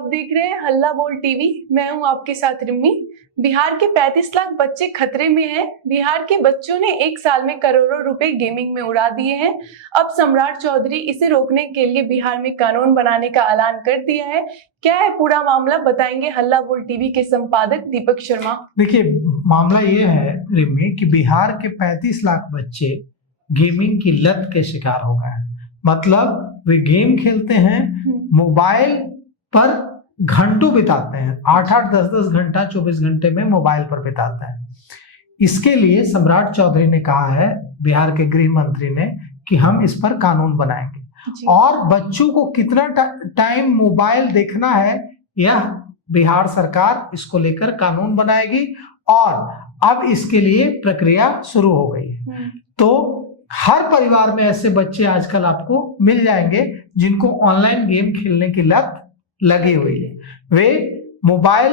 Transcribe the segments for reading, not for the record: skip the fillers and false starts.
आप देख रहे हैं हल्ला बोल टीवी। मैं हूं आपके साथ रिम्मी। बिहार के 35 लाख बच्चे खतरे में हैं। बिहार के बच्चों ने एक साल में करोड़ों रुपए गेमिंग में उड़ा दिए हैं। अब सम्राट चौधरी इसे रोकने के लिए बिहार में कानून बनाने का ऐलान कर दिया है। क्या है पूरा मामला, बताएंगे हल्ला बोल टीवी के संपादक दीपक शर्मा। देखिए, मामला ये है रिम्मी कि बिहार के 35 लाख बच्चे गेमिंग की लत के शिकार हो गए हैं। मतलब वे गेम खेलते हैं, मोबाइल पर घंटों बिताते हैं, 8-8, 10-10 घंटा 24 घंटे में मोबाइल पर बिताते हैं। इसके लिए सम्राट चौधरी ने कहा है, बिहार के गृह मंत्री ने, कि हम इस पर कानून बनाएंगे और बच्चों को कितना टाइम मोबाइल देखना है यह बिहार सरकार इसको लेकर कानून बनाएगी और अब इसके लिए प्रक्रिया शुरू हो गई है। तो हर परिवार में ऐसे बच्चे आजकल आपको मिल जाएंगे जिनको ऑनलाइन गेम खेलने की लत लगी हुई है। वे मोबाइल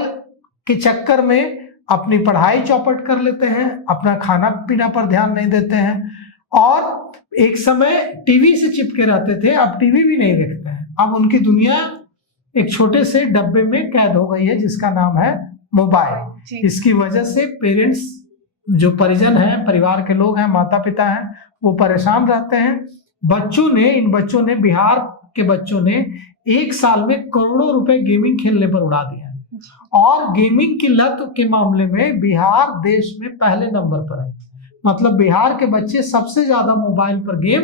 के चक्कर में अपनी पढ़ाई चौपट कर लेते हैं, अपना खाना पीना पर ध्यान नहीं देते हैं और एक समय टीवी से चिपके रहते थे, अब टीवी भी नहीं देखते हैं। अब उनकी दुनिया एक छोटे से डब्बे में कैद हो गई है जिसका नाम है मोबाइल। इसकी वजह से पेरेंट्स, जो परिजन हैं, परिवार के लोग हैं, माता पिता हैं, वो परेशान रहते हैं। इन बच्चों ने बिहार के बच्चों ने एक साल में करोड़ों रुपए गेमिंग खेलने पर उड़ा दिया है और गेमिंग की लत के मामले में बिहार देश में पहले नंबर पर है। मतलब बिहार के बच्चे सबसे ज्यादा मोबाइल पर गेम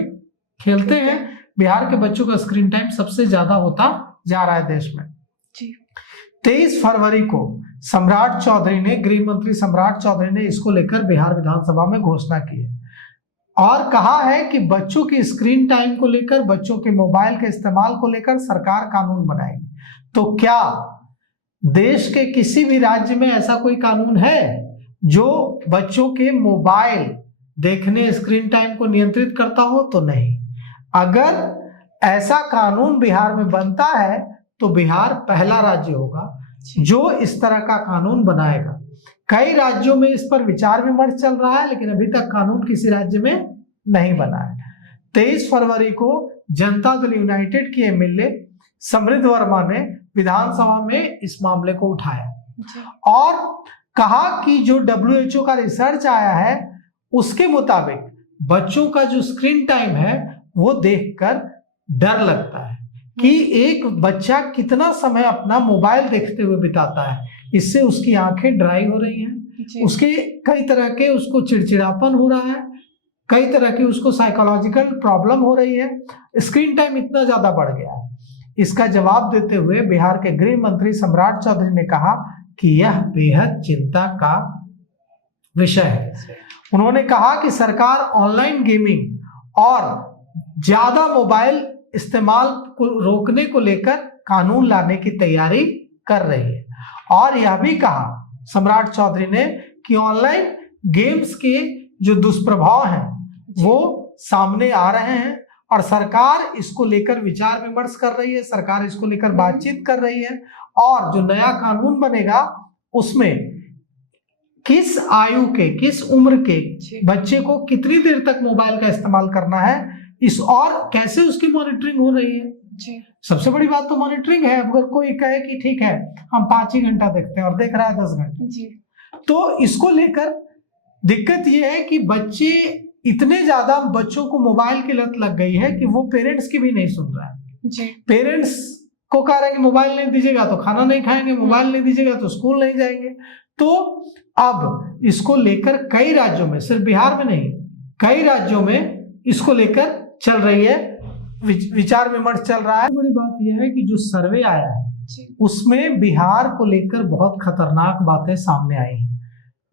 खेलते हैं। बिहार के बच्चों का स्क्रीन टाइम सबसे ज्यादा होता जा रहा है देश में। 23 फरवरी को गृह मंत्री सम्राट चौधरी ने इसको लेकर बिहार विधानसभा में घोषणा की है और कहा है कि बच्चों की स्क्रीन टाइम को लेकर, बच्चों के मोबाइल के इस्तेमाल को लेकर सरकार कानून बनाएगी। तो क्या देश के किसी भी राज्य में ऐसा कोई कानून है जो बच्चों के मोबाइल देखने, स्क्रीन टाइम को नियंत्रित करता हो? तो नहीं। अगर ऐसा कानून बिहार में बनता है तो बिहार पहला राज्य होगा जो इस तरह का कानून बनाएगा। कई राज्यों में इस पर विचार विमर्श चल रहा है लेकिन अभी तक कानून किसी राज्य में नहीं बना है। 23 फरवरी को जनता दल यूनाइटेड की एमएलए समृद्ध वर्मा ने विधानसभा में इस मामले को उठाया और कहा कि जो WHO का रिसर्च आया है उसके मुताबिक बच्चों का जो स्क्रीन टाइम है वो देखकर डर लगता है कि एक बच्चा कितना समय अपना मोबाइल देखते हुए बिताता है। इससे उसकी आंखें ड्राई हो रही हैं, उसके कई तरह के उसको चिड़चिड़ापन हो रहा है, कई तरह की उसको साइकोलॉजिकल प्रॉब्लम हो रही है। स्क्रीन टाइम इतना ज्यादा बढ़ गया है। इसका जवाब देते हुए बिहार के गृह मंत्री सम्राट चौधरी ने कहा कि यह बेहद चिंता का विषय है। उन्होंने कहा कि सरकार ऑनलाइन गेमिंग और ज्यादा मोबाइल इस्तेमाल को रोकने को लेकर कानून लाने की तैयारी कर रही है और यह भी कहा सम्राट चौधरी ने कि ऑनलाइन गेम्स के जो दुष्प्रभाव हैं वो सामने आ रहे हैं और सरकार इसको लेकर विचार विमर्श कर रही है, सरकार इसको लेकर बातचीत कर रही है और जो नया कानून बनेगा उसमें किस आयु के, किस उम्र के बच्चे को कितनी देर तक मोबाइल का इस्तेमाल करना है इस और कैसे उसकी मॉनिटरिंग हो रही है। सबसे बड़ी बात तो मॉनिटरिंग है। अगर कोई कहे कि ठीक है हम 5 ही घंटा देखते हैं और देख रहा है 10 घंटे, तो इसको लेकर दिक्कत यह है कि बच्चे इतने ज्यादा, बच्चों को मोबाइल की लत लग गई है कि वो पेरेंट्स की भी नहीं सुन रहा है। पेरेंट्स को कह रहे हैं कि मोबाइल नहीं दीजिएगा तो खाना नहीं खाएंगे, मोबाइल नहीं दीजिएगा तो स्कूल नहीं जाएंगे। तो अब इसको लेकर कई राज्यों में, सिर्फ बिहार में नहीं, कई राज्यों में इसको लेकर चल रही है, विचार विमर्श चल रहा है। बड़ी बात यह है कि जो सर्वे आया है उसमें बिहार को लेकर बहुत खतरनाक बातें सामने आई हैं।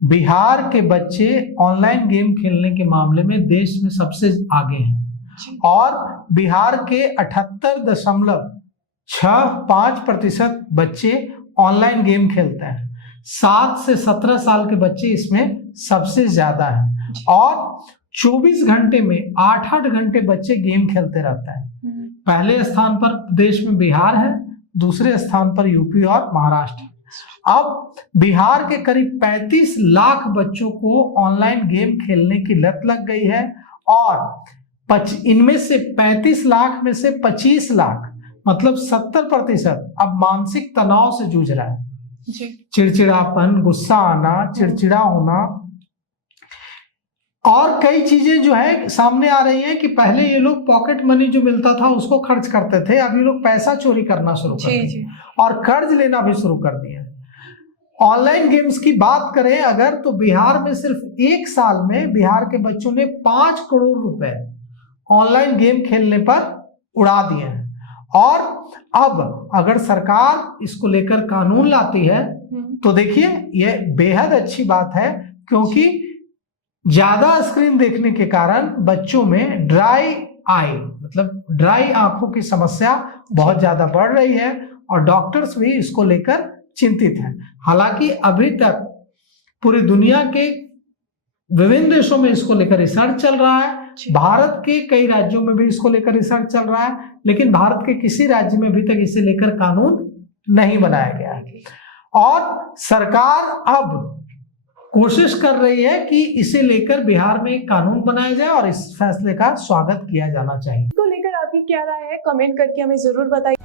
बिहार के बच्चे ऑनलाइन गेम खेलने के मामले में देश में सबसे आगे हैं और बिहार के 78.65% बच्चे ऑनलाइन गेम खेलते हैं। 7 से 17 साल के बच्चे इसमें सबसे ज्यादा हैं और 24 घंटे में 8-8 घंटे बच्चे गेम खेलते रहते हैं। पहले स्थान पर देश में बिहार है, दूसरे स्थान पर यूपी और महाराष्ट्र। अब बिहार के करीब 35 लाख बच्चों को ऑनलाइन गेम खेलने की लत लग गई है और इनमें से 35 लाख में से 25 लाख मतलब 70% अब मानसिक तनाव से जूझ रहा है। जी। चिड़चिड़ापन, गुस्सा आना, चिड़चिड़ा होना, और कई चीजें जो है सामने आ रही हैं कि पहले ये लोग पॉकेट मनी जो मिलता था उसको खर्च करते थे, अब ये लोग पैसा चोरी करना शुरू कर दिए और कर्ज लेना भी शुरू कर दिए। ऑनलाइन गेम्स की बात करें अगर, तो बिहार में सिर्फ 1 साल में बिहार के बच्चों ने 5 करोड़ रुपए ऑनलाइन गेम खेलने पर उड़ा दिए हैं। और अब अगर सरकार इसको लेकर कानून लाती है तो देखिए ये बेहद अच्छी बात है, क्योंकि ज्यादा स्क्रीन देखने के कारण बच्चों में ड्राई आई मतलब ड्राई आंखों की समस्या बहुत ज्यादा बढ़ रही है और डॉक्टर्स भी इसको लेकर चिंतित हैं। हालांकि अभी तक पूरी दुनिया के विभिन्न देशों में इसको लेकर रिसर्च चल रहा है, भारत के कई राज्यों में भी इसको लेकर रिसर्च चल रहा है, लेकिन भारत के किसी राज्य में अभी तक इसे लेकर कानून नहीं बनाया गया है। और सरकार अब कोशिश कर रही है कि इसे लेकर बिहार में कानून बनाया जाए और इस फैसले का स्वागत किया जाना चाहिए। को लेकर आपकी क्या राय है, कमेंट करके हमें जरूर बताइए।